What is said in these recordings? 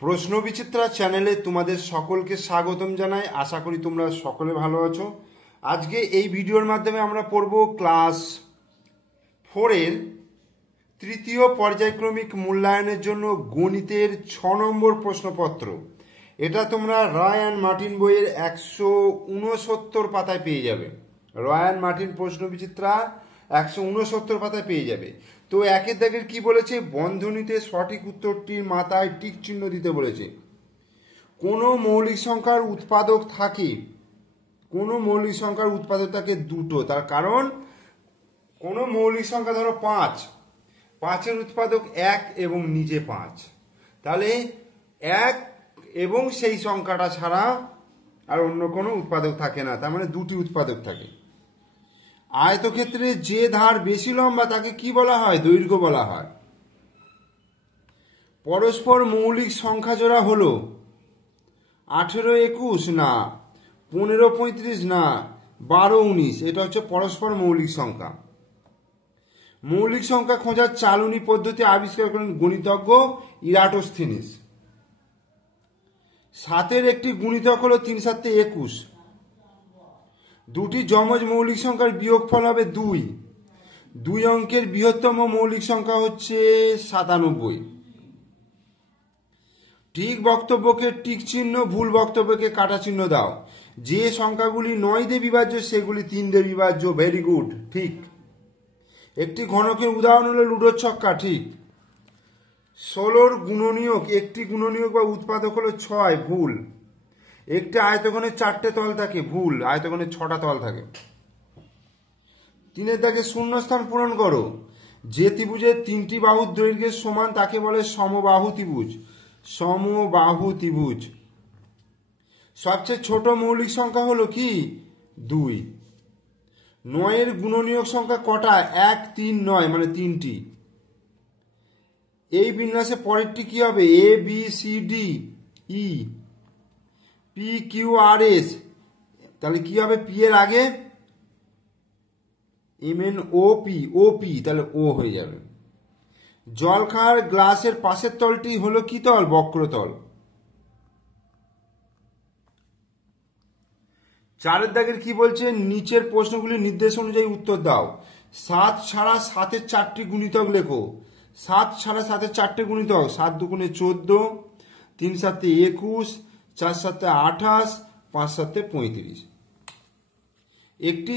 প্রশ্ন বিচিত্রা চ্যানেলে তোমাদের সকলকে স্বাগতম জানাই। আশা করি তোমরা সকলে ভালো আছো। আজকে এই ভিডিওর মাধ্যমে আমরা পড়ব ক্লাস 4-এর তৃতীয় পর্যায়ক্রমিক মূল্যায়নের জন্য গণিতের 6 নম্বর প্রশ্নপত্র। এটা তোমরা রয় অ্যান্ড মার্টিন বইয়ের 169 পাতায় পেয়ে যাবে। রয় অ্যান্ড মার্টিন প্রশ্ন বিচিত্রা 169 পাতায় পেয়ে যাবে। তো একের দাগের কি বলেছে, বন্ধনীতে সঠিক উত্তরটির মাথায় টিক চিহ্ন দিতে বলেছে। কোনো মৌলিক সংখ্যার উৎপাদক থাকে, কোনো মৌলিক সংখ্যার উৎপাদক থাকে দুটো। তার কারণ কোনো মৌলিক সংখ্যা ধরো 5, 5-এর উৎপাদক 1 এবং নিজে 5, তাহলে 1 এবং সেই সংখ্যাটা ছাড়া আর অন্য কোনো উৎপাদক থাকে না, তার মানে দুটি উৎপাদক থাকে। আয়তক্ষেত্রে যে ধার বেশি লম্বা তাকে কি বলা হয়? দৈর্ঘ্য বলা হয়। পরস্পর মৌলিক সংখ্যা জোড়া হলো 18-21 না, 15-35 না, 12-19। এটা হচ্ছে পরস্পর মৌলিক সংখ্যা। মৌলিক সংখ্যা খোঁজার চালনী পদ্ধতি আবিষ্কার করেন গণিতজ্ঞ ইরাটোস্থিনিস। 7-এর একটি গুণিতক হলো 3 × 7 = 21। দুটি যমজ মৌলিক সংখ্যার বিয়োগফল হবে 2। 2 অঙ্কের বৃহত্তম মৌলিক সংখ্যা হচ্ছে 97। ঠিক বক্তব্যকে টিক চিহ্ন, ভুল বক্তব্যকে কাটা চিহ্ন দাও। যে সংখ্যাগুলি 9 দিয়ে বিভাজ্য সেগুলি 3 দিয়ে বিভাজ্য। ভেরি গুড, ঠিক। একটি ঘনকের উদাহরণ হলো লুডোর ছক্কা, ঠিক। 16-র গুণনীয়ক, একটি গুণনীয়ক বা উৎপাদক হলো 6, ভুল। একটি আয়তঘনের 4টে তল থাকে, ভুল। আয়তঘনের 6টা তল থাকে। 3-এর দাগে শূন্যস্থান পূরণ করো। যে ত্রিভুজের 3টি বাহুর দৈর্ঘ্যের সমান তাকে বলে সমবাহু ত্রিভুজ। সমবাহু ত্রিভুজ। সবচেয়ে ছোট মৌলিক সংখ্যা হলো কি? 2। 9-এর গুণনীয়ক সংখ্যা কটা? 1, 3, 9, মানে 3টি। এই বিন্যাসে পরেরটি কি হবে? A B C D E P Q R S, তাহলে কি হবে? P এর আগে M N O P, O P, তাহলে O হয়ে যাবে। জল খাওয়ার গ্লাসের পাশের তলটি হলো কি তল? বক্রতল। 4-এর দাগের কি বলছে? নিচের প্রশ্নগুলি নির্দেশ অনুযায়ী উত্তর দাও। 7 ছাড়া 7-এর 4টি গুণিতক লেখো। 7 ছাড়া 7-এর 4টে গুণিতক: 7 × 2 = 14, 3 × 7 = 21, 4 × 7 = 28, 5 × 7 = 35। একটি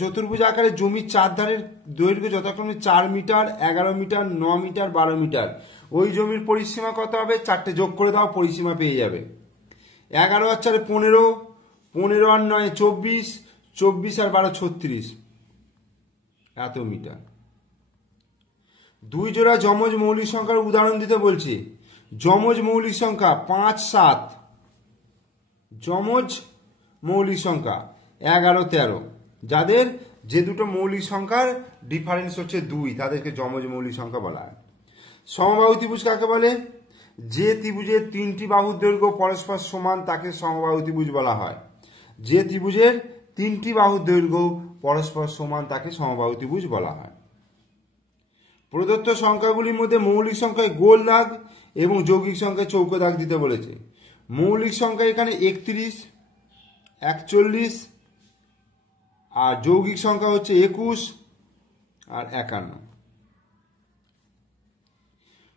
চতুর্ভুজ আকারে জমির 4 ধারের দৈর্ঘ্য যথাক্রমে 4 মিটার, 11 মিটার, 9 মিটার, 12 মিটার। ওই জমির পরিসীমা কত হবে? 4টে যোগ করে দাও, পরিসীমা পেয়ে যাবে। 11 আর 4 = 15, 15 আর 9 = 24, 24 আর 12 = 36, এত মিটার। 2 জোড়া যমজ মৌলিক সংখ্যার উদাহরণ দিতে বলছে। যমজ মৌলিক সংখ্যা 5, 7। যমজ মৌলিক সংখ্যা 11, 13। যাদের যে দুটো মৌলিক সংখ্যার ডিফারেন্স হচ্ছে 2, তাদেরকে যমজ মৌলিক সংখ্যা বলা হয়। সমবাহু ত্রিভুজ কাকে বলে? যে ত্রিভুজের 3টি বাহুর দৈর্ঘ্য পরস্পর সমান তাকে সমবাহু ত্রিভুজ বলা হয়। যে ত্রিভুজের 3টি বাহুর দৈর্ঘ্য পরস্পর সমান তাকে সমবাহু ত্রিভুজ বলা হয়। প্রদত্ত সংখ্যাগুলির মধ্যে মৌলিক সংখ্যায় গোল দাগ এবং যৌগিক সংখ্যায় চৌকো দাগ দিতে বলেছে। মৌলিক সংখ্যা এখানে 31, 41, আর যৌগিক সংখ্যা হচ্ছে 21 আর 51।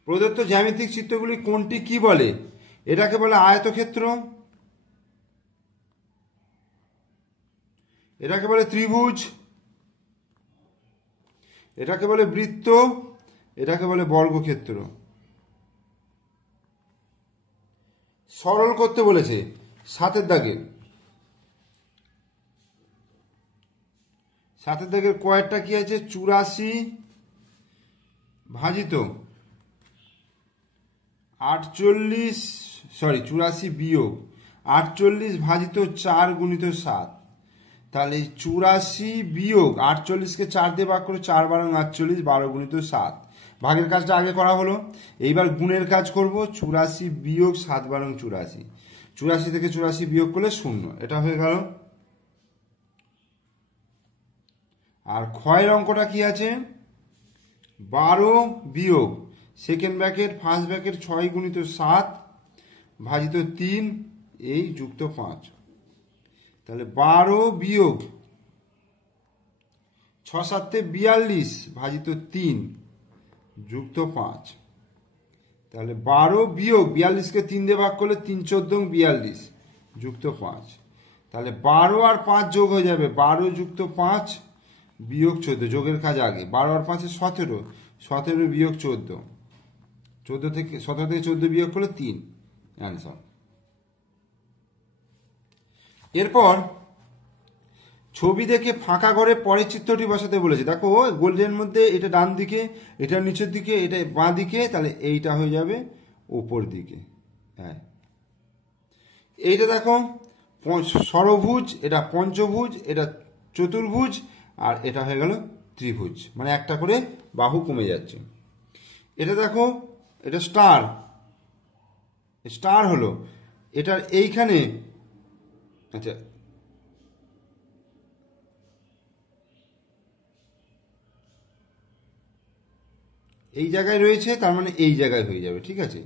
প্রদত্ত জ্যামিতিক চিত্রগুলি কোনটি কি বলে? এটাকে বলে আয়তক্ষেত্র, এটাকে বলে ত্রিভুজ, এটাকে বলে বৃত্ত, এটাকে বলে বর্গক্ষেত্র। সরল করতে বলেছে 7-এর দাগে। 7-এর দাগের কয়েকটা কি আছে? 84 ভাজিত 48, 84 বিয়োগ 48 ভাজিত 4 × 7। তাহলে 84 বিয়োগ 48কে 4 দিয়ে ভাগ করে 4 × 48, 12 × 7। ভাগের কাজটা আগে করা হলো, এইবার গুণের কাজ করব। 84 বিয়োগ 7 × 12 = 84। 84 থেকে 84 বিয়োগ করলে 0, এটা হয়ে গেল। আর ক্ষয়ের অঙ্কটা কি আছে? 12 বিয়োগ সেকেন্ড ব্র্যাকেট ফার্স্ট ব্র্যাকেট 6 গুণিত 7 ভাজিত 3 এই যুক্ত 5, তাহলে 12 বিয়োগ 6 7 42 ভাজিত 3 যুক্ত 5, তাহলে 12 বিয়োগ 42কে 3 দিয়ে ভাগ করলে 3 14 42 যুক্ত 5, তাহলে 12 আর 5 যোগ হয়ে যাবে 12 যুক্ত 5 বিয়োগ 14, যোগের কাজ আগে, 12 আর 5 17, 17 বিয়োগ 14, 17 থেকে 14 বিয়োগ করলে 3, অ্যান্সার। এরপর ছবি দেখে ফাঁকা ঘরে পরের চিত্রটি বসাতে বলেছে। দেখো গোল্ডের মধ্যে এটা ডান দিকে, এটা নিচের দিকে, এটা বাঁ দিকে, তাহলে এইটা হয়ে যাবে উপর দিকে। হ্যাঁ, এইটা দেখো ষড়ভুজ, এটা পঞ্চভুজ, এটা চতুর্ভুজ, আর এটা হয়ে গেল ত্রিভুজ, মানে একটা করে বাহু কমে যাচ্ছে। এটা দেখো এটা স্টার, স্টার হলো এটার এইখানে, আচ্ছা এই জায়গায় রয়েছে, তার মানে এই জায়গায় হয়ে যাবে, ঠিক আছে,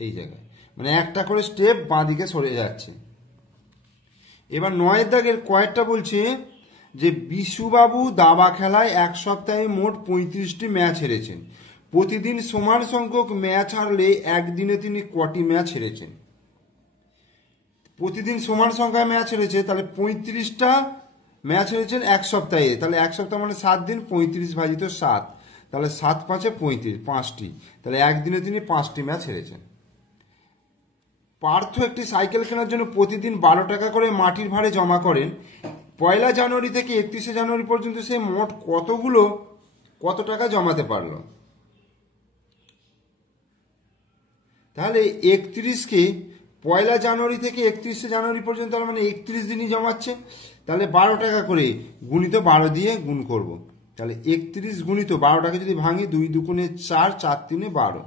এই জায়গায়, মানে একটা করে স্টেপ বাঁ দিকে সরে যাচ্ছে। এবার 9 দাগের কয়েকটা বলছে যে বিশুবাবু দাবা খেলায় এক সপ্তাহে মোট 35টি ম্যাচ হেরেছেন। প্রতিদিন সমান সংখ্যক ম্যাচ হারলে একদিনে তিনি কটি ম্যাচ হেরেছেন? প্রতিদিন সমান সংখ্যায় ম্যাচ হেরেছে, তাহলে 35টা ম্যাচ হেরেছেন এক সপ্তাহে, তাহলে এক সপ্তাহ মানে 7 দিন, 35 ভাজিত 7, তাহলে 7 5 35, 5টি, তাহলে একদিনে তিনি 5টি ম্যাচ হেরেছেন। পার্থ একটি সাইকেল কেনার জন্য প্রতিদিন 12 টাকা করে মাটির ভাড়ে জমা করেন। 1 জানুয়ারি থেকে 31 জানুয়ারি পর্যন্ত সে মোট কত টাকা জমাতে পারলো? তাহলে 31কে 1 জানুয়ারি থেকে 31 জানুয়ারি পর্যন্ত, মানে 31 দিনই জমাচ্ছে, তাহলে 12 টাকা করে গুণিত 12 দিয়ে গুণ করব, তাহলে 31 গুণিত 12টাকে যদি ভাঙি 2 দুগুণে 4, 4 3 12,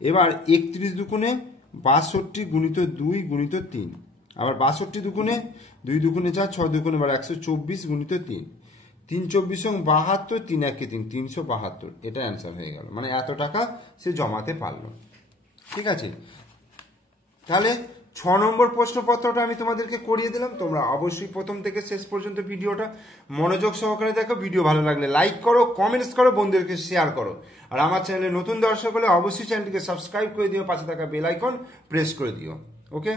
এবার 31 দুগুণে 62 গুণিত 2 গুণিত 3, আবার 62 দুগুণে 2 দুগুণে 4, 6 দুগুণে 12, 124 গুণিত 3, 3 24 72, 3 1 3, 372, এটা অ্যান্সার হয়ে গেল, মানে এত টাকা সে জমাতে পারলো। ঠিক আছে, তাহলে 6 নম্বর প্রশ্নপত্রটা আমি তোমাদেরকে করিয়ে দিলাম। তোমরা অবশ্যই প্রথম থেকে শেষ পর্যন্ত ভিডিওটা মনোযোগ সহকারে দেখো। ভিডিও ভালো লাগলে লাইক করো, কমেন্টস করো, বন্ধুদেরকে শেয়ার করো। আর আমার চ্যানেলে নতুন দর্শক হলে অবশ্যই চ্যানেলটিকে সাবস্ক্রাইব করে দিও, পাশে থাকা বেল আইকন প্রেস করে দিও। ওকে।